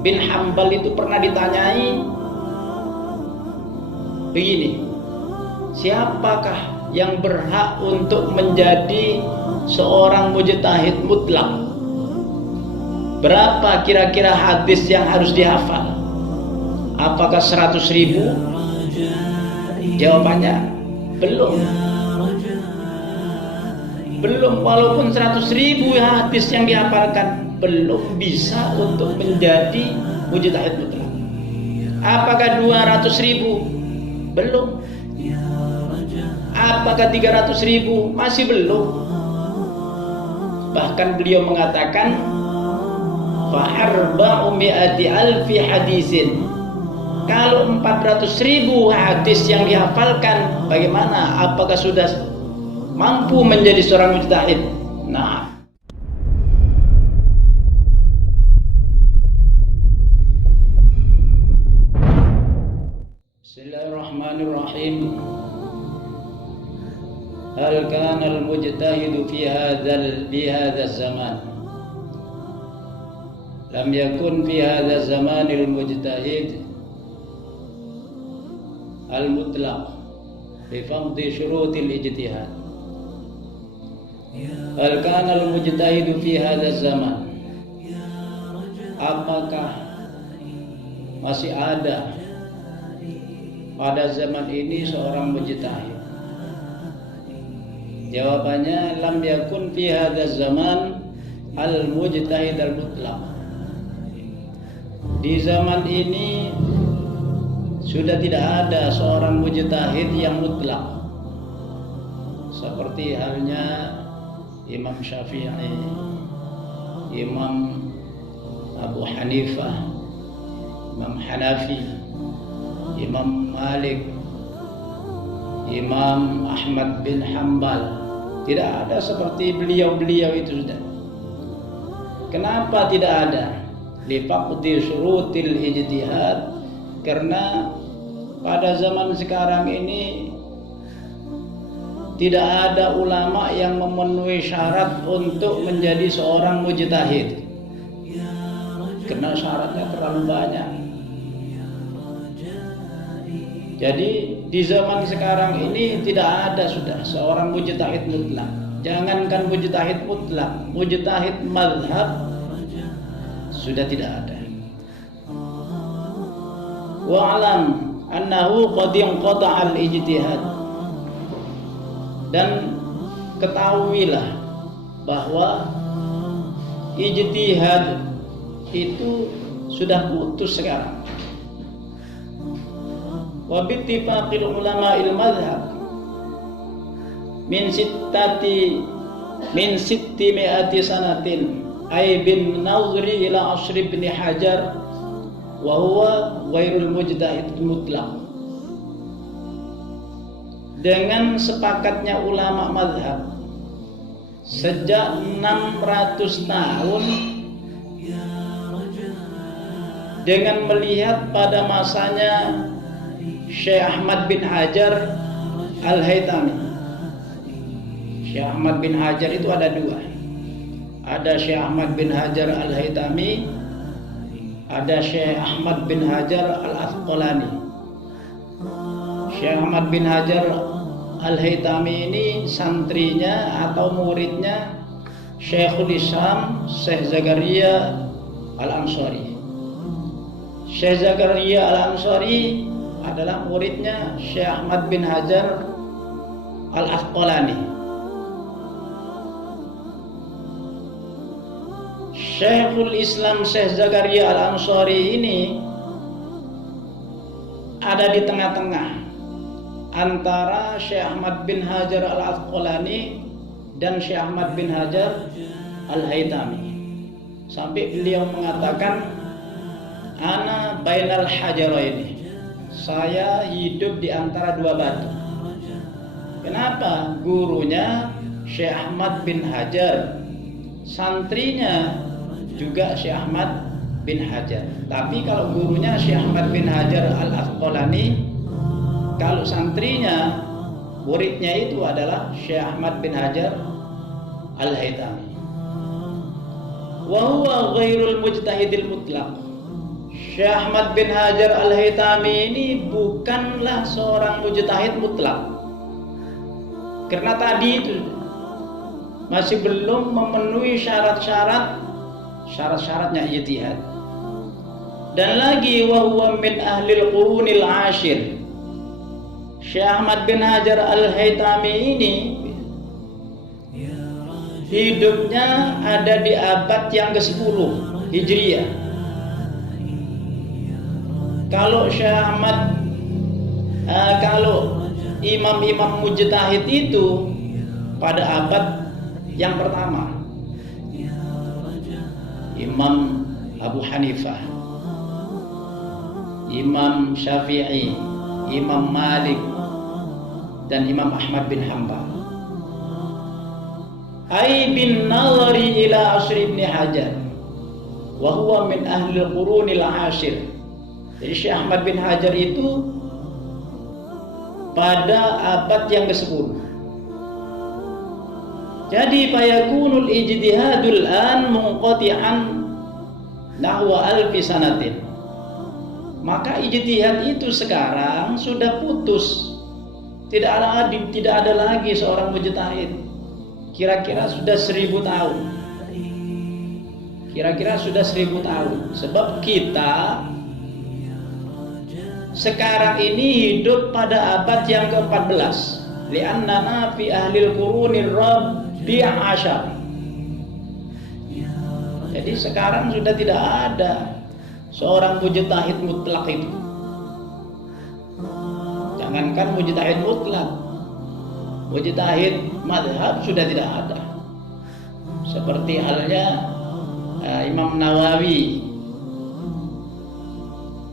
bin Hambal itu pernah ditanyai begini, siapakah yang berhak untuk menjadi seorang mujtahid mutlak? Berapa kira-kira hadis yang harus dihafal? Apakah 100.000? Jawabannya belum. Walaupun 100.000 hadis yang dihafalkan, belum bisa untuk menjadi mujtahid mutlak. Apakah 200.000? Belum. Apakah 300.000? Masih belum. Bahkan beliau mengatakan fa'arba'u mi'ati alfi hadisin. Kalau 400.000 hadis yang dihafalkan, bagaimana? Apakah sudah mampu menjadi seorang mujtahid? Nah, Bismillahirrahmanirrahim. Hal kana al-mujtahidu fi hadha zaman? Lam yakun fi hadha zaman al-mujtahid al-mutlaq bi fardhi syurut al-ijtihad. Hal kana al-mujtahidu fi hadha zaman? Apakah masih ada pada zaman ini seorang mujtahid? Jawabannya lam yakun fi hadha zaman al-mujtahid al-mutlaq. Di zaman ini sudah tidak ada seorang mujtahid yang mutlak, seperti halnya Imam Syafi'i, Imam Abu Hanifah, Imam Hanafi, Imam Malik, Imam Ahmad bin Hambal. Tidak ada seperti beliau-beliau itu sudah. Kenapa tidak ada? Lifaqdi syurutil ijtihad, karena pada zaman sekarang ini tidak ada ulama yang memenuhi syarat untuk menjadi seorang mujtahid, karena syaratnya terlalu banyak. Jadi di zaman sekarang ini tidak ada sudah seorang mujtahid mutlak. Jangankan mujtahid mutlak, mujtahid mazhab sudah tidak ada. Wa'alam annahu qad inqata'a al-ijtihad, dan ketahuilah bahwa ijtihad itu sudah putus sekarang. Wa bittifaqil ulama'il madhhab min sitti mi'ati sanatin ay bin nazri ila Ashr ibn Hajar wa huwa ghairul mujtahid mutlaq. Dengan sepakatnya ulama mazhab sejak 600 tahun, dengan melihat pada masanya Syekh Ahmad bin Hajar Al-Haytami. Syekh Ahmad bin Hajar itu ada dua. Ada Syekh Ahmad bin Hajar Al-Haytami, ada Syekh Ahmad bin Hajar Al-Asqalani. Syekh Ahmad bin Hajar Al-Haytami ini santrinya atau muridnya Syekhul Islam Syekh Zakaria Al-Ansari. Syekh Zakaria Al-Ansari adalah muridnya Syekh Ahmad bin Hajar Al-Asqalani. Syekhul Islam Syekh Zakaria Al-Ansari ini ada di tengah-tengah antara Syekh Ahmad bin Hajar Al-Asqalani dan Syekh Ahmad bin Hajar Al-Haytami. Sampai beliau mengatakan, ana bainal hajaraini, saya hidup di antara dua batu. Kenapa? Gurunya Syekh Ahmad bin Hajar, santrinya juga Syekh Ahmad bin Hajar. Tapi kalau gurunya Syekh Ahmad bin Hajar Al-Asqalani, kalau santrinya, muridnya itu adalah Syekh Ahmad bin Hajar Al-Haytami. Wa huwa ghairul mujtahidil mutlaq. Syekh Ahmad bin Hajar Al-Haytami ini bukanlah seorang mujtahid mutlak. Karena tadi itu masih belum memenuhi syarat-syaratnya ijtihad. Dan lagi wa huwa min ahlil qurunil ashir. Syekh Ahmad bin Hajar Al-Haytami ini hidupnya ada di abad yang ke-10 Hijriah. Kalau Syekh Ahmad kalau imam-imam mujtahid itu pada abad yang pertama, Imam Abu Hanifah, Imam Syafi'i, Imam Malik, dan Imam Ahmad bin Hanbal. Ai bin nazari ila asr Ibn Hajar wa huwa min ahli al-qurunil ashir. Jadi Syekh Ahmad bin Hajar itu pada abad yang ke-10. Jadi fayakunul ijtihadul an munqati'an nahwa alfi sanatin. Maka ijtihad itu sekarang sudah putus. Tidak ada lagi seorang mujtahid. Kira-kira sudah 1000 tahun. Kira-kira sudah 1000 tahun. Sebab kita sekarang ini hidup pada abad yang ke-14. Li'annana fi ahlil qurunir rabi'ah asyar. Jadi sekarang sudah tidak ada seorang mujtahid mutlak itu. Jangankan mujtahid mutlak, mujtahid madhab sudah tidak ada. Seperti halnya Imam Nawawi,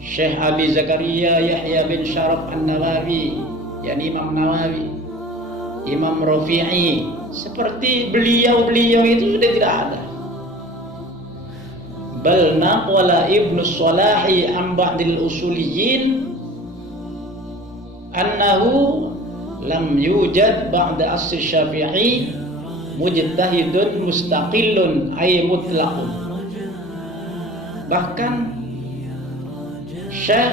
Syekh Abi Zakaria Yahya bin Syaraf An-Nawawi, yakni Imam Nawawi, Imam Rafi'i, seperti beliau-beliau itu sudah tidak ada. Bal naqala Ibnu Salahi an ba'dil usuliyin annahu lam yujad ba'da asr Syafi'i mujtahidun mustaqillun ay mutlaqun. Bahkan Syekh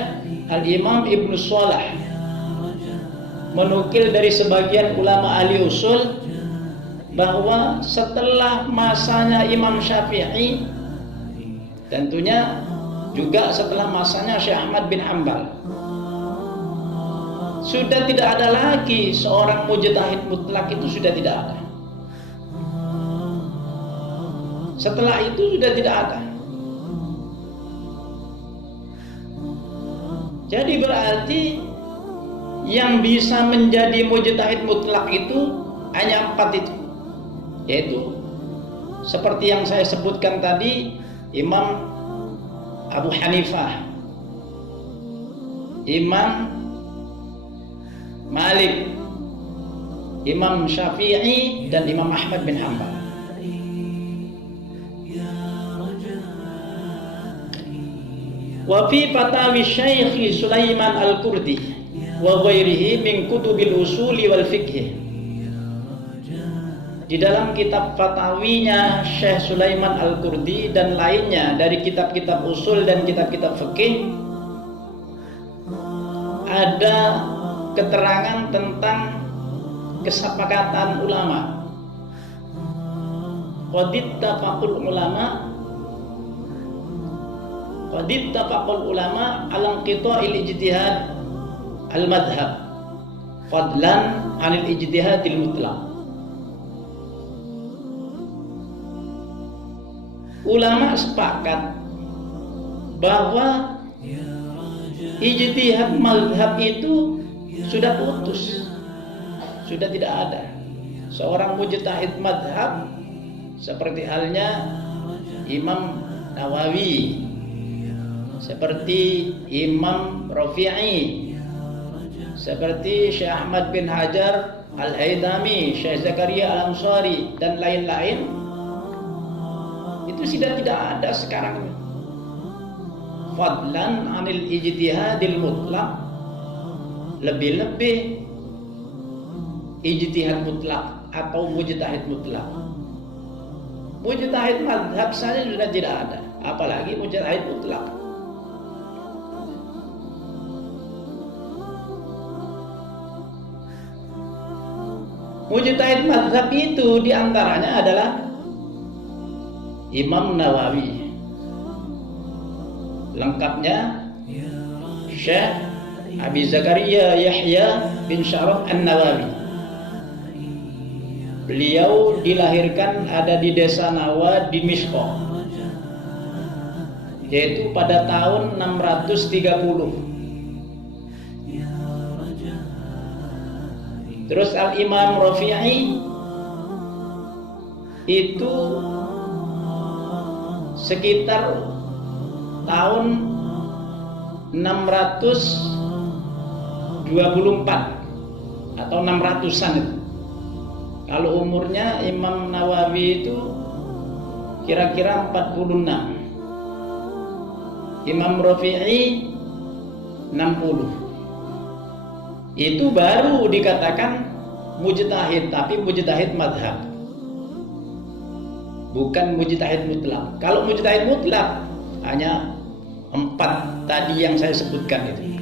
Al-Imam Ibnu Salah menukil dari sebagian ulama ahli usul bahwa setelah masanya Imam Syafi'i, tentunya juga setelah masanya Syekh Ahmad bin Hanbal, sudah tidak ada lagi seorang mujtahid mutlak, itu sudah tidak ada. Setelah itu sudah tidak ada. Jadi berarti yang bisa menjadi mujtahid mutlak itu hanya 4 itu. Yaitu seperti yang saya sebutkan tadi, Imam Abu Hanifah, Imam Malik, Imam Syafi'i, dan Imam Ahmad bin Hanbal. Wa fi fatawi Syekh Sulaiman Al-Qurdi wa ghairihi min kutubil usuli wal fiqh. Di dalam kitab fatawinya Syekh Sulaiman Al-Qurdi dan lainnya dari kitab-kitab usul dan kitab-kitab fikih, ada keterangan tentang kesepakatan ulama. Qadittafaqul ulama ala inqita'il ijtihad al-madhhab fadlan 'anil ijtihadil mutlaq. Ulama sepakat bahwa ijtihad mazhab itu sudah putus, sudah tidak ada seorang mujtahid mazhab seperti halnya Imam Nawawi, seperti Imam Rafi'i, seperti Syekh Ahmad bin Hajar Al-Haytami, Syekh Zakaria Al-Ansari, dan lain-lain. Itu sudah tidak ada sekarang. Fadlan 'anil ijtihadil mutlaq, lebih-lebih ijtihad mutlak atau mujtahid mutlak. Mujtahid mazhab saja sudah tidak ada, apalagi mujtahid mutlak. Mujtahid mazhab itu diantaranya adalah Imam Nawawi. Lengkapnya Syekh Abi Zakaria Yahya bin Syaraf An-Nawawi. Beliau dilahirkan ada di desa Nawa di Misqah, yaitu pada tahun 630. Terus Al-Imam Rafi'i itu sekitar tahun 624 atau 600-an itu. Kalau umurnya Imam Nawawi itu kira-kira 46. Imam Rafi'i 60. Itu baru dikatakan mujtahid, tapi mujtahid madhab, bukan mujtahid mutlak. Kalau mujtahid mutlak hanya 4 tadi yang saya sebutkan itu.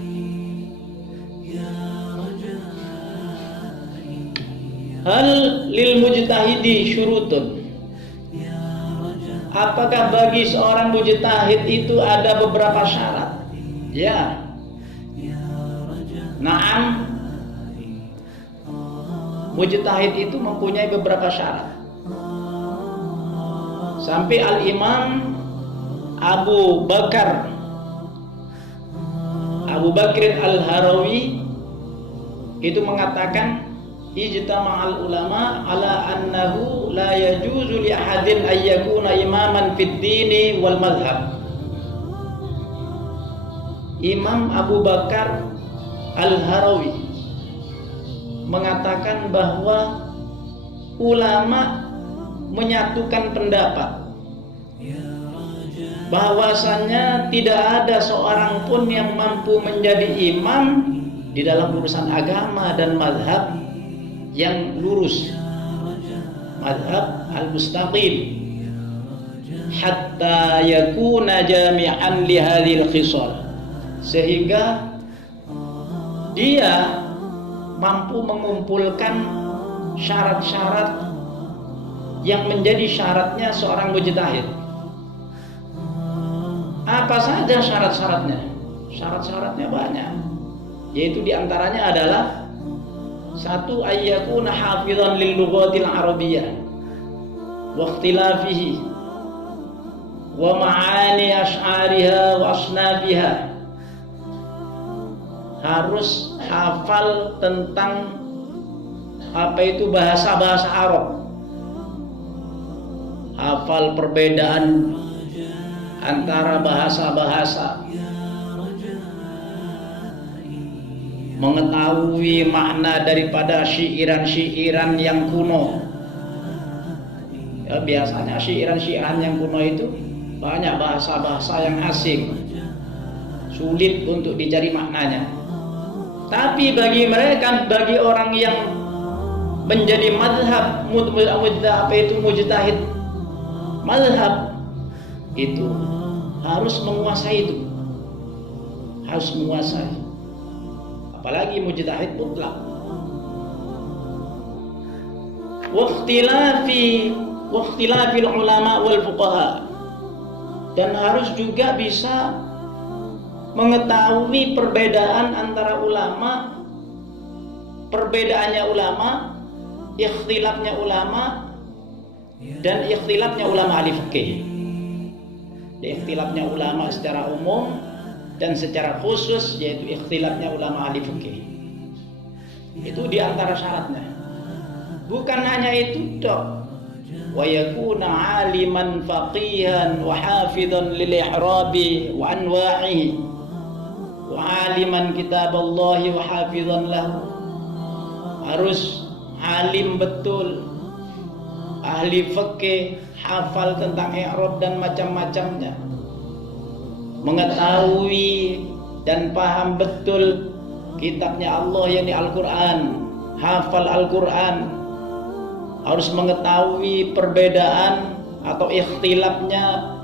Hal lil mujtahidi syurutun. Apakah bagi seorang mujtahid itu ada beberapa syarat? Ya. Naam, mujtahid itu mempunyai beberapa syarat. Sampai Al-Imam Abu Bakr Al-Harawi itu mengatakan ijtama'al ulama ala annahu la yajuzu li ahadin ay yakuna imaman fid dini wal madhhab. Imam Abu Bakar Al-Harawi mengatakan bahwa ulama menyatukan pendapat bahwasannya tidak ada seorang pun yang mampu menjadi imam di dalam urusan agama dan mazhab yang lurus, mazhab al-mustaqim, hatta yakuna jami'an li hadhil khisal, sehingga dia mampu mengumpulkan syarat-syarat yang menjadi syaratnya seorang mujtahid. Apa saja syarat-syaratnya? Syarat-syaratnya banyak, yaitu diantaranya adalah 1. Ayyakuna hafizan lil lughatil arabiyyah wa ikhtilafihi wa ma'ani asy'ariha wa asnafiha. Harus hafal tentang apa itu bahasa-bahasa Arab, hafal perbedaan antara bahasa-bahasa, mengetahui makna daripada syiiran-syiiran yang kuno. Ya, biasanya syiiran-syiiran yang kuno itu banyak bahasa-bahasa yang asing, sulit untuk dicari maknanya. Tapi bagi mereka, bagi orang yang menjadi madhab, apa itu mujtahid madhab, itu harus menguasai itu, harus menguasai. Apalagi mujtahid mutlak. Waqtilafil ulama wal fuqaha, dan harus juga bisa mengetahui perbedaan antara ulama, perbedaannya ulama, ikhtilafnya ulama, dan ikhtilafnya ulama ahli fikih. Ikhtilafnya ulama secara umum dan secara khusus, yaitu ikhtilafnya ulama ahli fikih. Itu diantara syaratnya. Bukan hanya itu dok. Wa yakuna aliman faqihan wa hafidhan lil i'rabi wa anwa'ihi wa aliman kitaballahi wa hafidhan lahu. Harus alim betul, ahli fikih, hafal tentang i'rab dan macam-macamnya, mengetahui dan paham betul kitabnya Allah, yakni Al-Quran, hafal Al-Quran, harus mengetahui perbedaan atau ikhtilafnya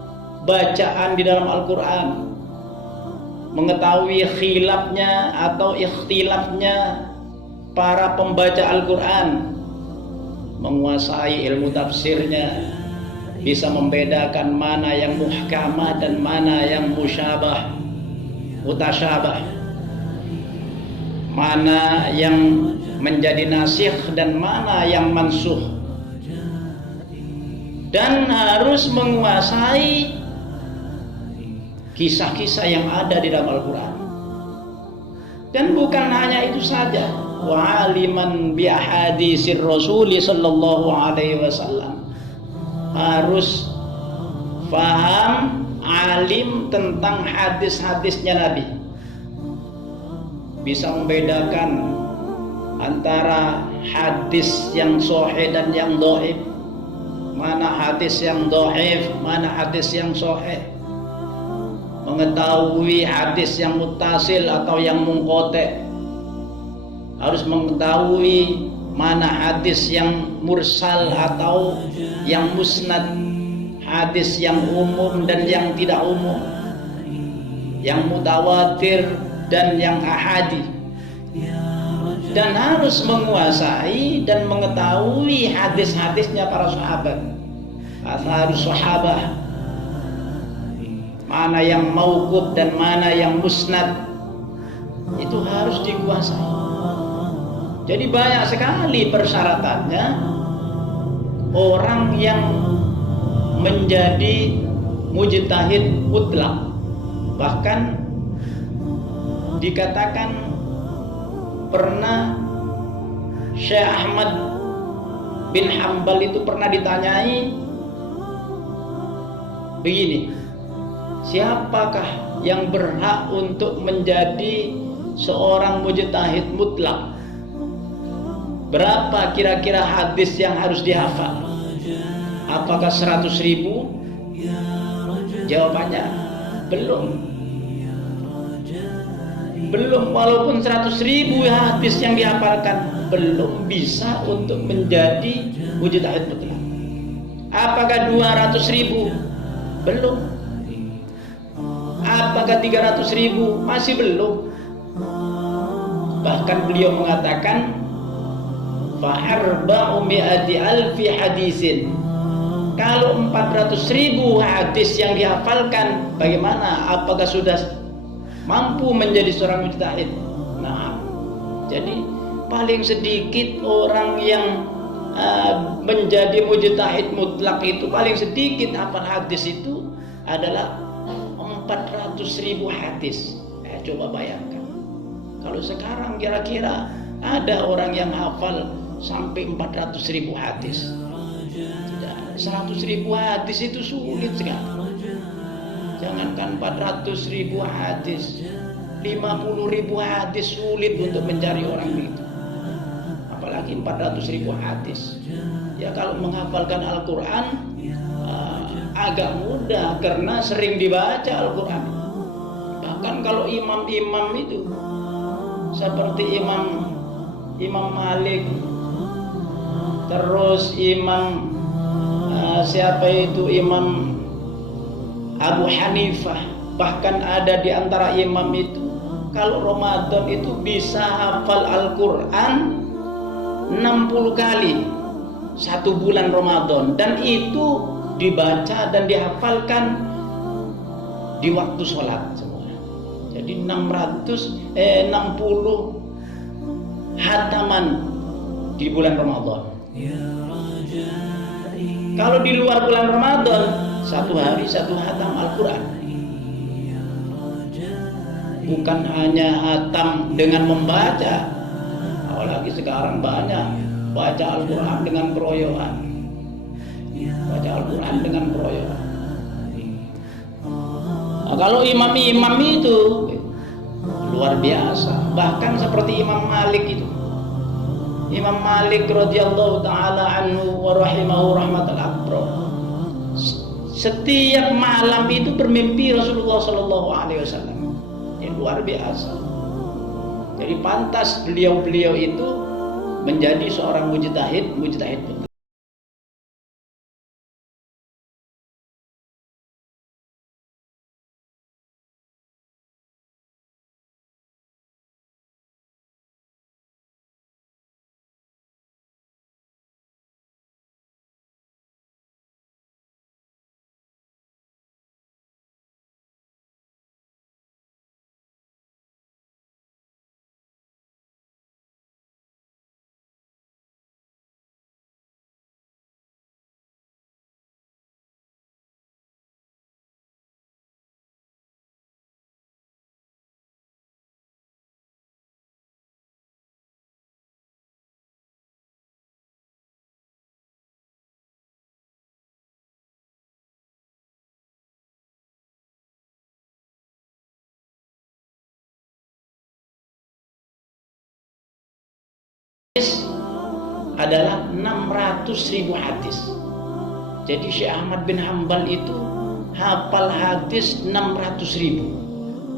bacaan di dalam Al-Quran, mengetahui khilafnya atau ikhtilafnya para pembaca Al-Quran, menguasai ilmu tafsirnya, bisa membedakan mana yang muhkamah dan mana yang mutasyabah, mana yang menjadi nasikh dan mana yang mansukh, dan harus menguasai kisah-kisah yang ada di dalam Al-Quran. Dan bukan hanya itu saja, wa aliman bi ahaditsir rasul sallallahu alaihi wasallam, harus faham, alim tentang hadis-hadisnya Nabi, bisa membedakan antara hadis yang sahih dan yang dhaif, mana hadis yang dhaif, mana hadis yang sahih, mengetahui hadis yang muttasil atau yang munqati', harus mengetahui mana hadis yang mursal atau yang musnad, hadis yang umum dan yang tidak umum, yang mutawatir dan yang ahadi, dan harus menguasai dan mengetahui hadis-hadisnya para sahabat, harus sahabah, mana yang mauquf dan mana yang musnad, itu harus dikuasai. Jadi banyak sekali persyaratannya orang yang menjadi mujtahid mutlak. Bahkan dikatakan pernah Syekh Ahmad bin Hanbal itu pernah ditanyai begini, siapakah yang berhak untuk menjadi seorang mujtahid mutlak? Berapa kira-kira hadis yang harus dihafal? Apakah 100.000? Jawabannya belum. Walaupun 100.000 hadis yang dihafalkan, belum bisa untuk menjadi mujtahid mutlak. Apakah 200.000? Belum. Apakah 300.000? Masih belum. Bahkan beliau mengatakan fa'arba'u mi'ati alfi hadisin. Kalau 400.000 hadis yang dihafalkan, bagaimana? Apakah sudah mampu menjadi seorang mujtahid? Nah, jadi paling sedikit orang yang menjadi mujtahid mutlak itu, paling sedikit hafal hadis itu adalah 400.000 hadis. Coba bayangkan, kalau sekarang kira-kira ada orang yang hafal sampai 400.000 hadis. 100.000 hadis itu sulit sekali. Jangankan 400.000 hadis, 50.000 hadis sulit untuk mencari orang itu. Apalagi 400.000 hadis. Ya kalau menghafalkan Al-Quran agak mudah karena sering dibaca Al-Quran. Bahkan kalau imam-imam itu seperti Imam Malik, terus siapa itu Imam Abu Hanifah, bahkan ada di antara imam itu kalau Ramadan itu bisa hafal Al-Quran 60 kali satu bulan Ramadan, dan itu dibaca dan dihafalkan di waktu sholat semua. Jadi 60 hataman di bulan Ramadan. Kalau di luar bulan Ramadan, satu hari satu hatam Al-Quran. Bukan hanya hatam dengan membaca, apalagi sekarang banyak baca Al-Quran dengan keroyokan. Nah, kalau imam-imam itu luar biasa. Bahkan seperti Imam Malik itu, Imam Malik radhiyallahu taala anhu wa rahimahu rahmatal akbar, setiap malam itu bermimpi Rasulullah sallallahu alaihi wasallam. Ini luar biasa. Jadi pantas beliau itu menjadi seorang mujtahid adalah 600.000 hadis. Jadi Syekh Ahmad bin Hanbal itu hafal hadis 600.000.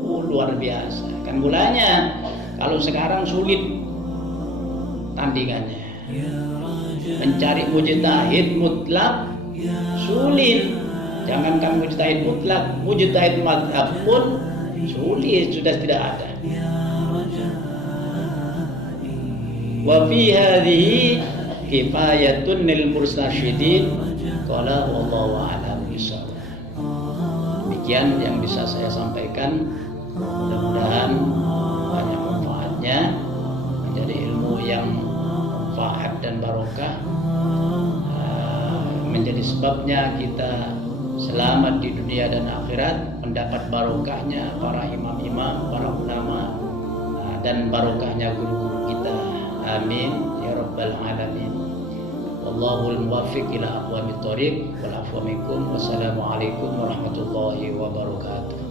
Oh, luar biasa. Kan mulanya kalau sekarang sulit tandingannya. Mencari mujtahid mutlak sulit. Jangankan mujtahid mutlak, mujtahid madhab pun sulit, sudah tidak ada. Wa fi hadhihi kifayatun lil mursyidin qala wallahu a'lam bishawab. Demikian yang bisa saya sampaikan. Mudah-mudahan banyak manfaatnya, menjadi ilmu yang manfaat dan barokah, menjadi sebabnya kita selamat di dunia dan akhirat, mendapat barokahnya para imam-imam, para ulama, dan barokahnya guru-guru kita. Amin ya rabbal alamin. Wallahul muwaffiq ila aqwamit thoriq wal afwa minkum. Wassalamualaikum warahmatullahi wabarakatuh.